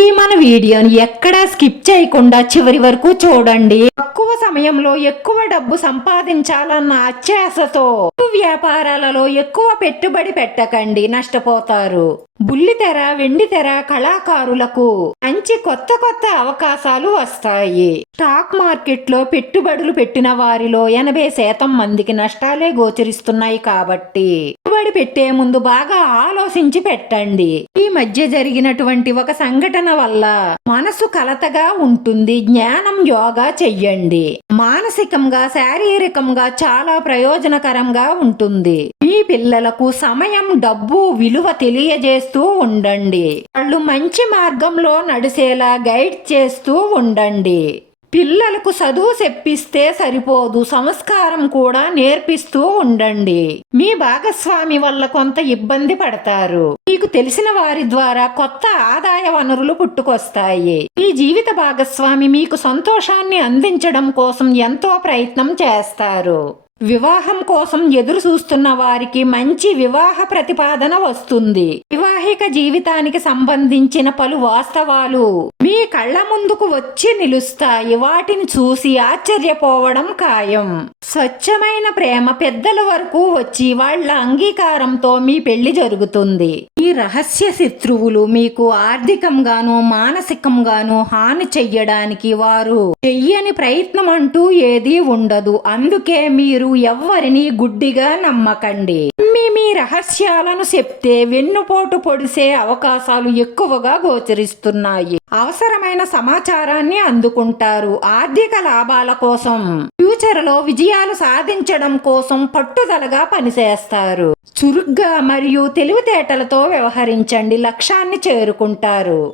ఈ మన వీడియోని ఎక్కడా స్కిప్ చేయకుండా చివరి వరకు చూడండి. తక్కువ సమయంలో ఎక్కువ డబ్బు సంపాదించాలన్న అత్యాశతో వ్యాపారాలలో ఎక్కువ పెట్టుబడి పెట్టకండి నష్టపోతారు. బుల్లితెర వెండితెర కళాకారులకు మంచి కొత్త కొత్త అవకాశాలు వస్తాయి. స్టాక్ మార్కెట్లో పెట్టుబడులు పెట్టిన వారిలో ఎనభై శాతం మందికి నష్టాలే గోచరిస్తున్నాయి కాబట్టి పెట్టుబడి పెట్టే ముందు బాగా ఆలోచించి పెట్టండి. ఈ మధ్య జరిగినటువంటి ఒక సంఘటన వల్ల మనసు కలతగా ఉంటుంది. జ్ఞానం యోగా చెయ్యండి. మానసికంగా శారీరకంగా చాలా ప్రయోజనకరంగా ఉంటుంది. మీ పిల్లలకు సమయం డబ్బు విలువ తెలియజేస్తూ ఉండండి. వాళ్ళు మంచి మార్గంలో నడిచేలా గైడ్ చేస్తూ ఉండండి. పిల్లలకు చదువు చెప్పిస్తే సరిపోదు సంస్కారం కూడా నేర్పిస్తూ ఉండండి. మీ భాగస్వామి వల్ల కొంత ఇబ్బంది పడతారు. మీకు తెలిసిన వారి ద్వారా కొత్త ఆదాయ వనరులు పుట్టుకొస్తాయి. మీ జీవిత భాగస్వామి మీకు సంతోషాన్ని అందించడం కోసం ఎంతో ప్రయత్నం చేస్తారు. వివాహం కోసం ఎదురు చూస్తున్న వారికి మంచి వివాహ ప్రతిపాదన వస్తుంది. వివాహిక జీవితానికి సంబంధించిన పలు వాస్తవాలు మీ కళ్ళ ముందుకు వచ్చి నిలుస్తాయి. వాటిని చూసి ఆశ్చర్యపోవడం ఖాయం. స్వచ్ఛమైన ప్రేమ పెద్దల వరకు వచ్చి వాళ్ళ అంగీకారంతో మీ పెళ్ళి జరుగుతుంది. ఈ రహస్య శత్రువులు మీకు ఆర్థికంగాను మానసికంగాను హాని చెయ్యడానికి వారు చెయ్యని ప్రయత్నం అంటూ ఏదీ ఉండదు. అందుకే మీరు ఎవ్వరిని గుడ్డిగా నమ్మకండి. మీ మీ రహస్యాలను చెప్తే వెన్నుపోటు పొడిసే అవకాశాలు ఎక్కువగా గోచరిస్తున్నాయి. అవసరమైన సమాచారాన్ని అందుకుంటారు ఆర్థిక లాభాల కోసం. ఫ్యూచర్లో విజయాలు సాధించడం కోసం పట్టుదలగా పనిచేస్తారు. చురుగ్గా మరియు తెలివితేటలతో వ్యవహరించండి లక్ష్యాన్ని చేరుకుంటారు.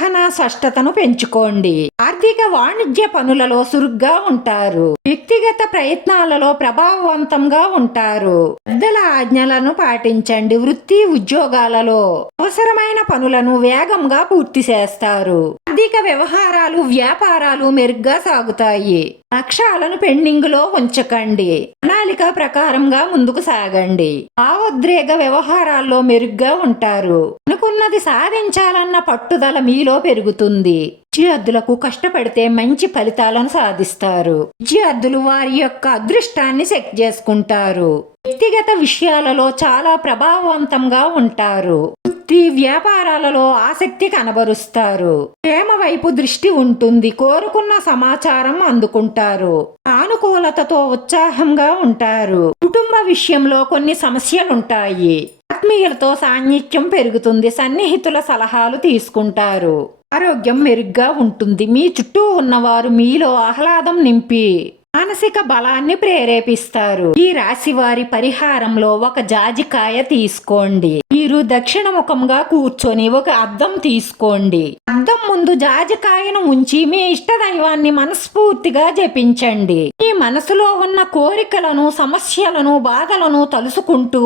సహన స్పష్టతను పెంచుకోండి. ఆర్థిక వాణిజ్య పనులలో సురుగ్గా ఉంటారు. వ్యక్తిగత ప్రయత్నాలలో ప్రభావవంతంగా ఉంటారు. పెద్దల ఆజ్ఞలను పాటించండి వృత్తి ఉద్యోగాలలో. అవసరమైన పనులను వేగంగా పూర్తి చేస్తారు. ఆర్థిక వ్యవహారాలు వ్యాపారాలు మెరుగ్గా సాగుతాయి. లక్ష్యాలను పెండింగ్లో ఉంచకండి. ప్రణాళిక ప్రకారంగా ముందుకు సాగండి. భావోద్రేక వ్యవహారాల్లో మెరుగ్గా ఉంటారు. అనుకున్నది సాధించాలన్న పట్టుదల మీలో పెరుగుతుంది. విద్యార్థులకు కష్టపడితే మంచి ఫలితాలను సాధిస్తారు. విద్యార్థులు వారి యొక్క అదృష్టాన్ని చెక్ చేసుకుంటారు. వ్యక్తిగత విషయాలలో చాలా ప్రభావవంతంగా ఉంటారు. వృత్తి వ్యాపారాలలో ఆసక్తి కనబరుస్తారు. ప్రేమ వైపు దృష్టి ఉంటుంది. కోరుకున్న సమాచారం అందుకుంటారు. సానుకూలతతో ఉత్సాహంగా ఉంటారు. కుటుంబ విషయంలో కొన్ని సమస్యలుంటాయి. ఆత్మీయులతో సాన్నిధ్యం పెరుగుతుంది. సన్నిహితుల సలహాలు తీసుకుంటారు. ఆరోగ్యం మెరుగ్గా ఉంటుంది. మీ చుట్టూ ఉన్నవారు మీలో ఆహ్లాదం నింపి మానసిక బలాన్ని ప్రేరేపిస్తారు. ఈ రాశి వారి పరిహారంలో ఒక జాజికాయ తీసుకోండి. మీరు దక్షిణ ముఖంగా కూర్చొని ఒక అద్దం తీసుకోండి. అద్దం ముందు జాజికాయను ఉంచి మీ ఇష్ట దైవాన్ని మనస్ఫూర్తిగా జపించండి. మీ మనసులో ఉన్న కోరికలను సమస్యలను బాధలను తలుసుకుంటూ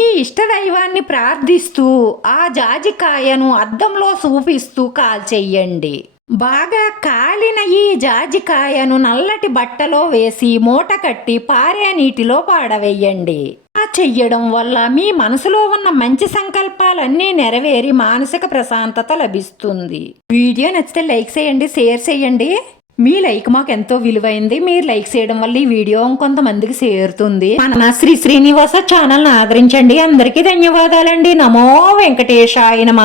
మీ ఇష్ట దైవాన్ని ప్రార్థిస్తూ ఆ జాజికాయను అద్దంలో చూపిస్తూ కాల్చెయ్యండి బాగా కాలిన ఈ జాజికాయను నల్లటి బట్టలో వేసి మూట కట్టి పారే నీటిలో పాడవేయండి. ఆ చెయ్యడం వల్ల మీ మనసులో ఉన్న మంచి సంకల్పాలన్నీ నెరవేరి మానసిక ప్రశాంతత లభిస్తుంది. వీడియో నచ్చితే లైక్ చేయండి షేర్ చేయండి. మీ లైక్ మాకు ఎంతో విలువైంది. మీరు లైక్ చేయడం వల్ల ఈ వీడియో ఇంకొంతమందికి చేరుతుంది. మన శ్రీ శ్రీనివాస ఛానల్ ఆదరించండి. అందరికీ ధన్యవాదాలండి. నమో వెంకటేశాయ నమ.